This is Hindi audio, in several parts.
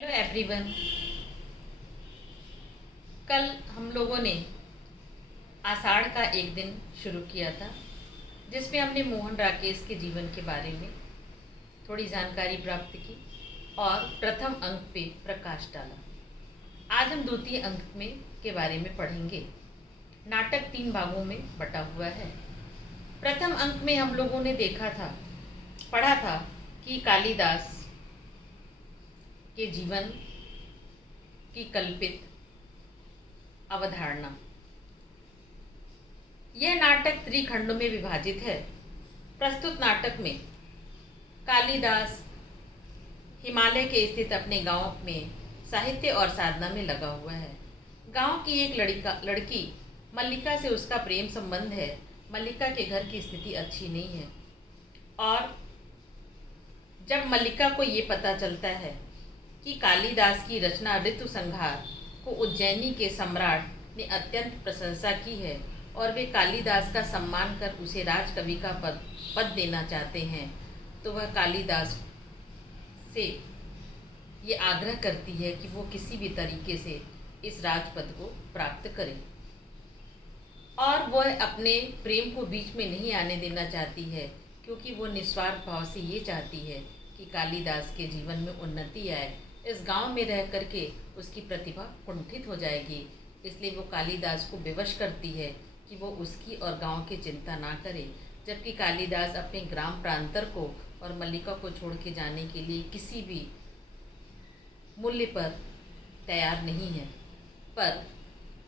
Hello everyone. कल हम लोगों ने आषाढ़ का एक दिन शुरू किया था जिसमें हमने मोहन राकेश के जीवन के बारे में थोड़ी जानकारी प्राप्त की और प्रथम अंक पे प्रकाश डाला। आज हम द्वितीय अंक में के बारे में पढ़ेंगे। नाटक 3 भागों में बटा हुआ है। प्रथम अंक में हम लोगों ने पढ़ा था कि कालिदास के जीवन की कल्पित अवधारणा। यह नाटक त्रिखंडों में विभाजित है। प्रस्तुत नाटक में कालिदास हिमालय के स्थित अपने गांव में साहित्य और साधना में लगा हुआ है। गांव की एक लड़की मल्लिका से उसका प्रेम संबंध है। मल्लिका के घर की स्थिति अच्छी नहीं है और जब मल्लिका को ये पता चलता है कि कालिदास की रचना ऋतु संहार को उज्जैनी के सम्राट ने अत्यंत प्रशंसा की है और वे कालिदास का सम्मान कर उसे राजकवि का पद देना चाहते हैं, तो वह कालिदास से ये आग्रह करती है कि वो किसी भी तरीके से इस राजपद को प्राप्त करे और वह अपने प्रेम को बीच में नहीं आने देना चाहती है, क्योंकि वो निस्वार्थ भाव से ये चाहती है कि कालिदास के जीवन में उन्नति आए। इस गांव में रह करके उसकी प्रतिभा कुंठित हो जाएगी, इसलिए वो कालिदास को विवश करती है कि वो उसकी और गांव की चिंता ना करे। जबकि कालिदास अपने ग्राम प्रांतर को और मल्लिका को छोड़ के जाने के लिए किसी भी मूल्य पर तैयार नहीं है, पर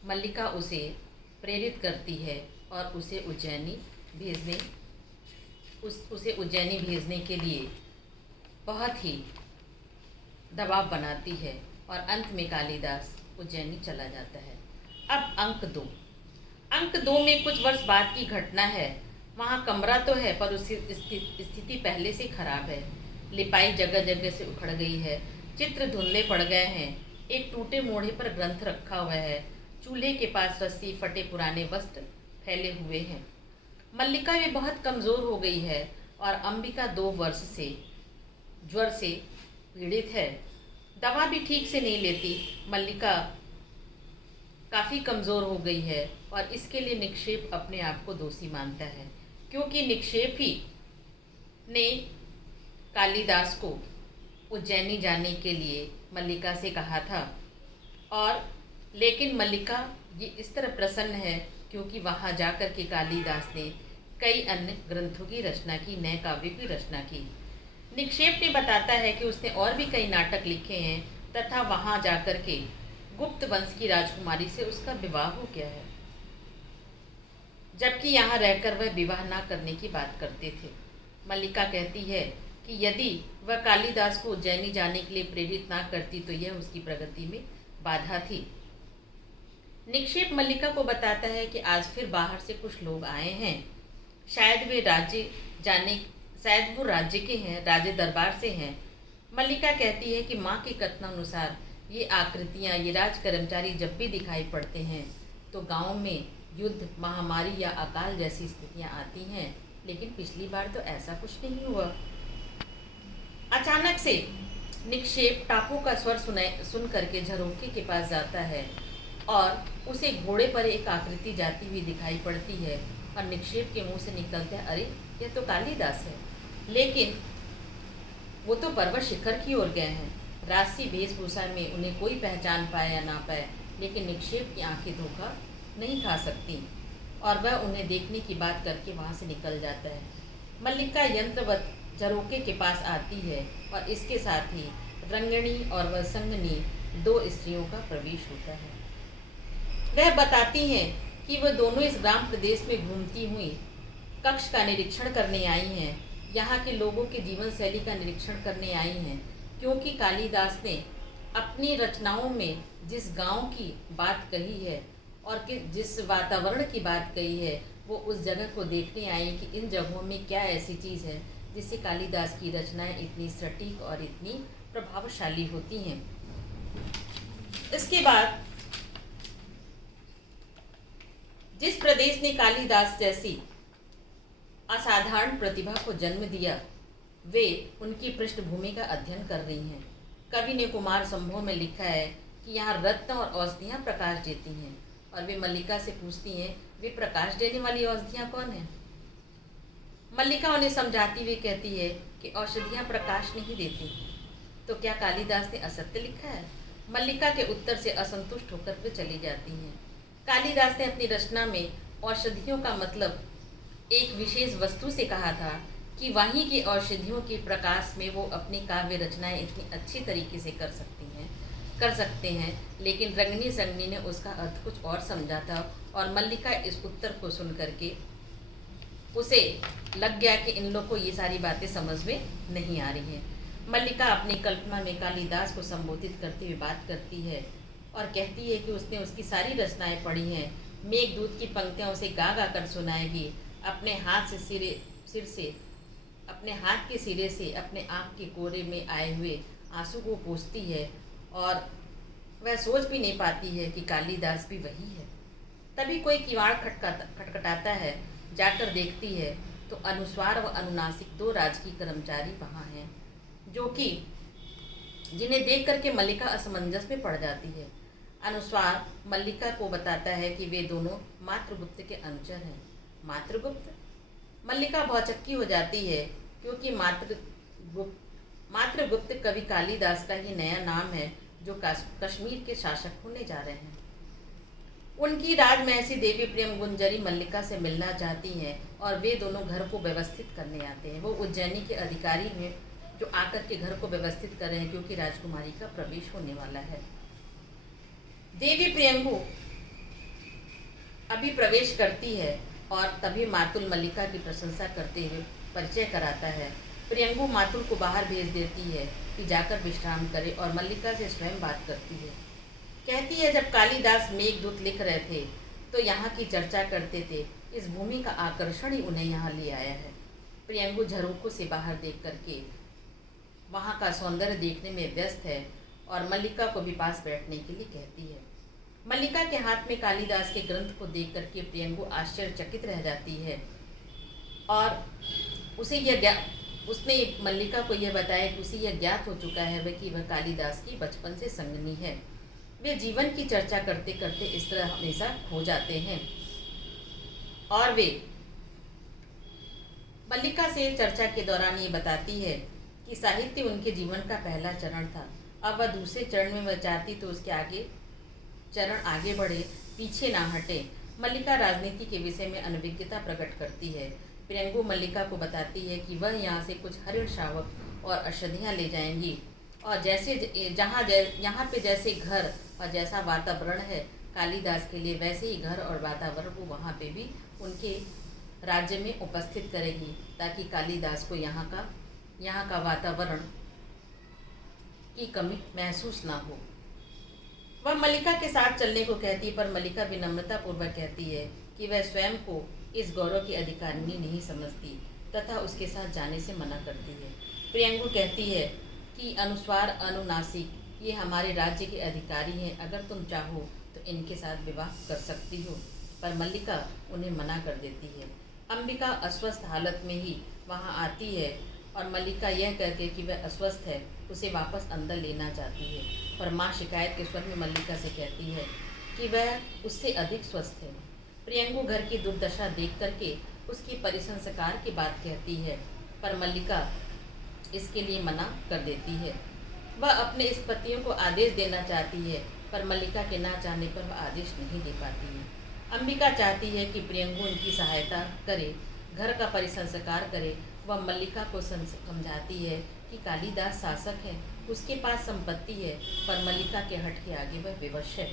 मल्लिका उसे प्रेरित करती है और उसे उज्जैनी भेजने के लिए बहुत ही दबाव बनाती है और अंत में कालिदास उज्जैनी चला जाता है। अब अंक दो में कुछ वर्ष बाद की घटना है। वहाँ कमरा तो है पर उसकी स्थिति पहले से खराब है। लिपाई जगह जगह से उखड़ गई है, चित्र धुंधले पड़ गए हैं, एक टूटे मोढ़े पर ग्रंथ रखा हुआ है, चूल्हे के पास रस्सी, फटे पुराने वस्त्र फैले हुए हैं। मल्लिका भी बहुत कमज़ोर हो गई है और अंबिका 2 वर्ष से ज्वर से पीड़ित है। दवा भी ठीक से नहीं लेती। मल्लिका काफ़ी कमज़ोर हो गई है और इसके लिए निक्षेप अपने आप को दोषी मानता है, क्योंकि निक्षेप ही ने कालिदास को उज्जैनी जाने के लिए मल्लिका से कहा था। और लेकिन मल्लिका ये इस तरह प्रसन्न है क्योंकि वहाँ जाकर के कालिदास ने कई अन्य ग्रंथों की रचना की, नए काव्य की रचना की। निक्षेप ने बताता है कि उसने और भी कई नाटक लिखे हैं तथा वहाँ जाकर के गुप्त वंश की राजकुमारी से उसका विवाह हो गया है, जबकि यहाँ रहकर वह विवाह ना करने की बात करते थे। मल्लिका कहती है कि यदि वह कालिदास को उज्जैनी जाने के लिए प्रेरित ना करती तो यह उसकी प्रगति में बाधा थी। निक्षेप मल्लिका को बताता है कि आज फिर बाहर से कुछ लोग आए हैं, शायद वो राज्य के हैं, राज्य दरबार से हैं। मल्लिका कहती है कि माँ के कथनानुसार ये आकृतियाँ, ये राज कर्मचारी जब भी दिखाई पड़ते हैं तो गांव में युद्ध, महामारी या अकाल जैसी स्थितियाँ आती हैं, लेकिन पिछली बार तो ऐसा कुछ नहीं हुआ। अचानक से निक्षेप टापू का स्वर सुन करके झरोखे के पास जाता है और उसे घोड़े पर एक आकृति जाती हुई दिखाई पड़ती है और निक्षेप के मुंह से निकलता है, अरे यह तो कालिदास है। लेकिन वो तो पर्वत शिखर की ओर गए हैं। राजसी वेशभूषा में उन्हें कोई पहचान पाए या ना पाए, लेकिन निक्षेप की आंखें धोखा नहीं खा सकती और वह उन्हें देखने की बात करके वहाँ से निकल जाता है। मल्लिका यंत्रवत झरोखे के पास आती है और इसके साथ ही रंगणी और वसंगनी 2 स्त्रियों का प्रवेश होता है। वह बताती हैं कि वह दोनों इस ग्राम प्रदेश में घूमती हुई कक्ष का निरीक्षण करने आई हैं, यहाँ के लोगों के जीवन शैली का निरीक्षण करने आई हैं, क्योंकि कालिदास ने अपनी रचनाओं में जिस गांव की बात कही है और कि जिस वातावरण की बात कही है, वो उस जगह को देखने आई कि इन जगहों में क्या ऐसी चीज़ है जिससे कालिदास की रचनाएं इतनी सटीक और इतनी प्रभावशाली होती हैं। इसके बाद जिस प्रदेश ने कालिदास जैसी असाधारण प्रतिभा को जन्म दिया, वे उनकी पृष्ठभूमि का अध्ययन कर रही हैं। कवि ने कुमार संभव में लिखा है कि यहाँ रत्न और औषधियाँ प्रकाश देती हैं, और वे मल्लिका से पूछती हैं, वे प्रकाश देने वाली औषधियाँ कौन हैं? मल्लिका उन्हें समझाती हुई कहती है कि औषधियाँ प्रकाश नहीं देती। तो क्या कालिदास ने असत्य लिखा है? मल्लिका के उत्तर से असंतुष्ट होकर वे चली जाती हैं। कालिदास ने अपनी रचना में औषधियों का मतलब एक विशेष वस्तु से कहा था कि वहीं की औषधियों के प्रकाश में वो अपनी काव्य रचनाएं इतनी अच्छी तरीके से कर सकते हैं, लेकिन रंगनी संगनी ने उसका अर्थ कुछ और समझा था, और मल्लिका इस उत्तर को सुन करके उसे लग गया कि इन लोग को ये सारी बातें समझ में नहीं आ रही हैं। मल्लिका अपनी कल्पना में कालिदास को संबोधित करते हुए बात करती है और कहती है कि उसने उसकी सारी रचनाएं पढ़ी हैं। मेघदूत की पंक्तियां उसे गा गा कर सुनाएगी। अपने हाथ के सिरे से अपने आँख के कोरे में आए हुए आंसू को पोंछती है, और वह सोच भी नहीं पाती है कि कालिदास भी वही है। तभी कोई किवाड़ खटखटाता है। जाकर देखती है तो अनुस्वार व अनुनासिक दो राजकीय कर्मचारी वहाँ हैं, जो कि जिन्हें देख करके मल्लिका असमंजस में पड़ जाती है। अनुस्वार मल्लिका को बताता है कि वे दोनों मातृगुप्त के अनुचर हैं। मातृगुप्त? मल्लिका भौचक्की हो जाती है, क्योंकि मातृगुप्त कवि कालिदास का ही नया नाम है, जो कश्मीर के शासक होने जा रहे हैं। उनकी राजमहसी देवी प्रेम गुंजरी मल्लिका से मिलना चाहती हैं, और वे दोनों घर को व्यवस्थित करने आते हैं। वो उज्जैनी के अधिकारी हैं जो आकर के घर को व्यवस्थित कर रहे हैं, क्योंकि राजकुमारी का प्रवेश होने वाला है। देवी प्रियंगु अभी प्रवेश करती है, और तभी मातुल मल्लिका की प्रशंसा करते हुए परिचय कराता है। प्रियंगु मातुल को बाहर भेज देती है कि जाकर विश्राम करे, और मल्लिका से स्वयं बात करती है। कहती है, जब कालिदास मेघदूत लिख रहे थे तो यहाँ की चर्चा करते थे। इस भूमि का आकर्षण ही उन्हें यहाँ ले आया है। प्रियंगु झरोखों से बाहर देख करके वहाँ का सौंदर्य देखने में व्यस्त है, और मल्लिका को भी पास बैठने के लिए कहती है। मल्लिका के हाथ में कालिदास के ग्रंथ को देख करके प्रियंगु आश्चर्यचकित रह जाती है, और उसने मल्लिका को यह बताया कि उसे यह ज्ञात हो चुका है कि वह कालिदास की बचपन से संगनी है। वे जीवन की चर्चा करते करते इस तरह हमेशा हो जाते हैं, और वे मल्लिका से चर्चा के दौरान ये बताती है कि साहित्य उनके जीवन का पहला चरण था। अब वह दूसरे चरण में वह चाहती तो उसके चरण आगे बढ़े, पीछे ना हटे। मल्लिका राजनीति के विषय में अनभिज्ञता प्रकट करती है। प्रियंगु मल्लिका को बताती है कि वह यहाँ से कुछ हरिण शावक और औषधियाँ ले जाएंगी, और यहाँ पे जैसे घर और जैसा वातावरण है कालिदास के लिए, वैसे ही घर और वातावरण को वहाँ पे भी उनके राज्य में उपस्थित करेगी, ताकि कालिदास को यहाँ का वातावरण की कमी महसूस ना हो। वह मल्लिका के साथ चलने को कहती है, पर मल्लिका विनम्रतापूर्वक कहती है कि वह स्वयं को इस गौरव की अधिकारिणी नहीं समझती, तथा उसके साथ जाने से मना करती है। प्रियंगु कहती है कि अनुस्वार अनुनासिक ये हमारे राज्य के अधिकारी हैं, अगर तुम चाहो तो इनके साथ विवाह कर सकती हो, पर मल्लिका उन्हें मना कर देती है। अंबिका अस्वस्थ हालत में ही वहाँ आती है, और मल्लिका यह करके कि वह अस्वस्थ है उसे वापस अंदर लेना चाहती है, पर माँ शिकायत के स्वर में मल्लिका से कहती है कि वह उससे अधिक स्वस्थ है। प्रियंगु घर की दुर्दशा देख करके उसकी परिसंस्कार की बात कहती है, पर मल्लिका इसके लिए मना कर देती है। वह अपने इस पतियों को आदेश देना चाहती है, पर मल्लिका के ना चाहने पर वह आदेश नहीं दे पाती है। अंबिका चाहती है कि प्रियंगु उनकी सहायता करे, घर का परिसंस्कार करे। वह मल्लिका को समझाती है कि कालिदास शासक है, उसके पास संपत्ति है, पर मल्लिका के हट के आगे वह विवश है।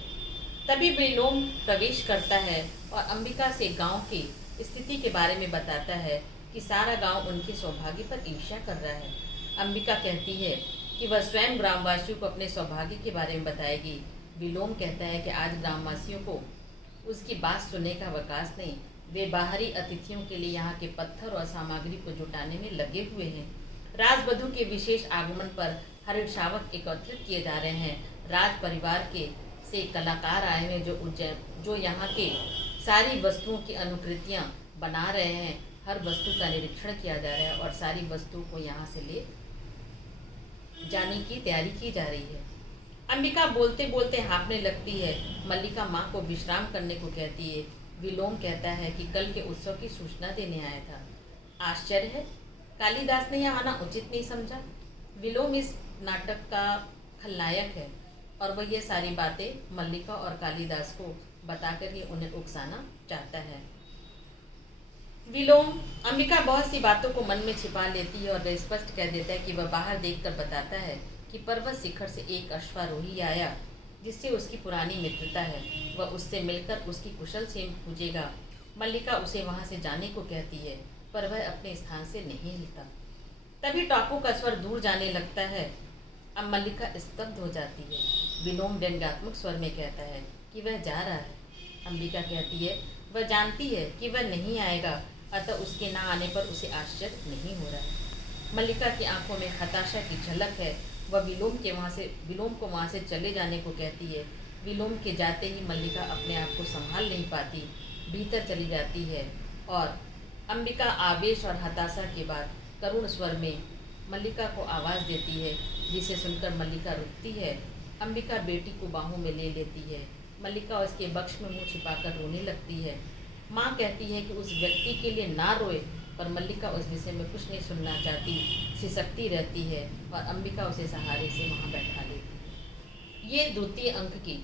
तभी विलोम प्रवेश करता है और अंबिका से गांव की स्थिति के बारे में बताता है कि सारा गांव उनके सौभाग्य पर ईर्ष्या कर रहा है। अंबिका कहती है कि वह स्वयं ग्रामवासियों को अपने सौभाग्य के बारे में बताएगी। विलोम कहता है कि आज ग्रामवासियों को उसकी बात सुनने का अवकाश नहीं, वे बाहरी अतिथियों के लिए यहाँ के पत्थर और सामग्री को जुटाने में लगे हुए हैं। राजवधू के विशेष आगमन पर हरिण शावक एकत्रित किए जा रहे हैं। राज परिवार से कलाकार आए हैं जो यहाँ के सारी वस्तुओं की अनुकृतियाँ बना रहे हैं। हर वस्तु का निरीक्षण किया जा रहा है और सारी वस्तु को यहाँ से ले जाने की तैयारी की जा रही है। अंबिका बोलते बोलते हाँफने लगती है। मल्लिका माँ को विश्राम करने को कहती है। विलोम कहता है कि कल के उत्सव की सूचना देने आया था। आश्चर्य है, कालिदास ने यहाँ आना उचित नहीं समझा। विलोम इस नाटक का खलनायक है और वह ये सारी बातें मल्लिका और कालिदास को बताकर ही उन्हें उकसाना चाहता है। विलोम अंबिका बहुत सी बातों को मन में छिपा लेती है और वह स्पष्ट कह देता है कि वह बाहर देखकर बताता है कि पर्वत शिखर से एक अश्वारोही आया जिससे उसकी पुरानी मित्रता है। वह उससे मिलकर उसकी कुशल से पूछेगा। मल्लिका उसे वहां से जाने को कहती है पर वह अपने स्थान से नहीं हिलता। तभी टापू का स्वर दूर जाने लगता है। अब मल्लिका स्तब्ध हो जाती है। विलोम व्यंग्यात्मक स्वर में कहता है कि वह जा रहा है। अंबिका कहती है वह जानती है कि वह नहीं आएगा, अतः उसके ना आने पर उसे आश्चर्य नहीं हो रहा है। मल्लिका की आंखों में हताशा की झलक है। वह विलोम को वहाँ से चले जाने को कहती है। विलोम के जाते ही मल्लिका अपने आप को संभाल नहीं पाती, भीतर चली जाती है और अंबिका आवेश और हताशा के बाद करुण स्वर में मल्लिका को आवाज़ देती है, जिसे सुनकर मल्लिका रुकती है। अंबिका बेटी को बाहों में ले लेती है। मल्लिका उसके बक्ष में मुंह छिपाकर रोने लगती है। माँ कहती है कि उस व्यक्ति के लिए ना रोए, पर मल्लिका उस विषय में कुछ नहीं सुनना चाहती, सिसकती रहती है और अंबिका उसे सहारे से वहाँ बैठा लेती है। ये द्वितीय अंक की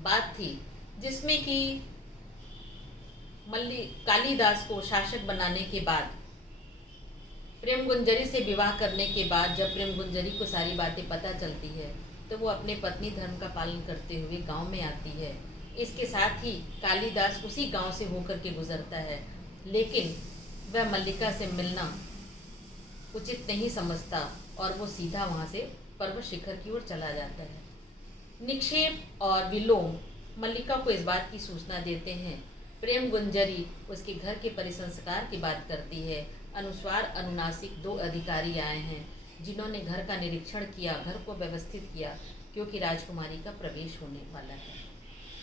बात थी जिसमें कि कालिदास को शासक बनाने के बाद, प्रेम गुंजरी से विवाह करने के बाद जब प्रेम गुंजरी को सारी बातें पता चलती है तो वो अपने पत्नी धर्म का पालन करते हुए गांव में आती है। इसके साथ ही कालिदास उसी गांव से होकर के गुजरता है, लेकिन वह मल्लिका से मिलना उचित नहीं समझता और वो सीधा वहाँ से पर्वत शिखर की ओर चला जाता है। निक्षेप और विलोम मल्लिका को इस बात की सूचना देते हैं। प्रेम गुंजरी उसके घर के परिसंस्कार की बात करती है। अनुस्वार अनुनासिक 2 अधिकारी आए हैं जिन्होंने घर का निरीक्षण किया, घर को व्यवस्थित किया, क्योंकि राजकुमारी का प्रवेश होने वाला है।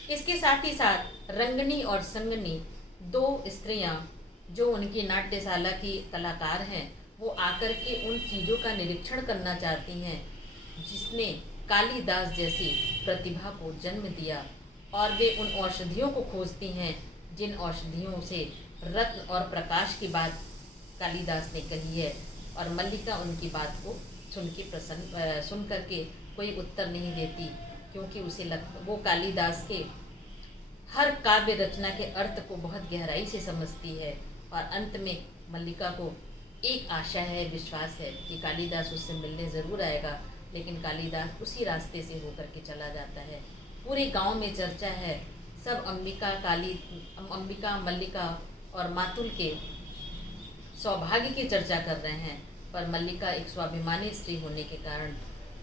इसके साथ ही साथ रंगनी और संगनी 2 स्त्रियां जो उनकी नाट्यशाला की कलाकार हैं, वो आकर के उन चीज़ों का निरीक्षण करना चाहती हैं जिसने कालिदास जैसी प्रतिभा को जन्म दिया, और वे उन औषधियों को खोजती हैं जिन औषधियों से रत्न और प्रकाश की बात कालिदास ने कही है। और मल्लिका उनकी बात को सुन करके कोई उत्तर नहीं देती, क्योंकि उसे वो कालिदास के हर काव्य रचना के अर्थ को बहुत गहराई से समझती है। और अंत में मल्लिका को एक आशा है, विश्वास है कि कालिदास उससे मिलने ज़रूर आएगा, लेकिन कालिदास उसी रास्ते से होकर के चला जाता है। पूरे गांव में चर्चा है, सब अंबिका मल्लिका और मातुल के सौभाग्य की चर्चा कर रहे हैं, पर मल्लिका एक स्वाभिमानी स्त्री होने के कारण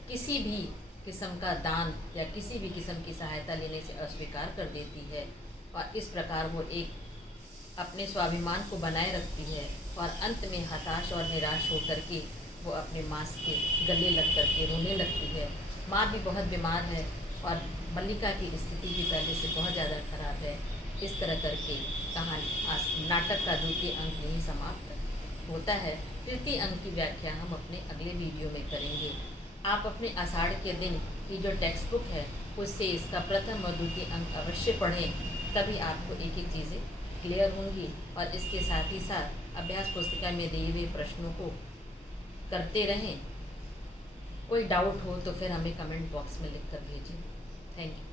किसी भी किस्म का दान या किसी भी किस्म की सहायता लेने से अस्वीकार कर देती है, और इस प्रकार वो एक अपने स्वाभिमान को बनाए रखती है और अंत में हताश और निराश होकर के वो अपने माँ के गले लग करके रोने लगती है। माँ भी बहुत बीमार है और मल्लिका की स्थिति भी पहले से बहुत ज़्यादा खराब है। इस तरह करके कहानी नाटक का द्वितीय अंक यहीं समाप्त होता है। तृतीय अंक की व्याख्या हम अपने अगले वीडियो में करेंगे। आप अपने आषाढ़ के दिन की जो टेक्स्ट बुक है उससे इसका प्रथम और द्वितीय अंक अवश्य पढ़ें, तभी आपको एक एक चीज़ें क्लियर होंगी। और इसके साथ ही साथ अभ्यास पुस्तिका में दिए हुए प्रश्नों को करते रहें। कोई डाउट हो तो फिर हमें कमेंट बॉक्स में लिख कर भेजें। Thank you.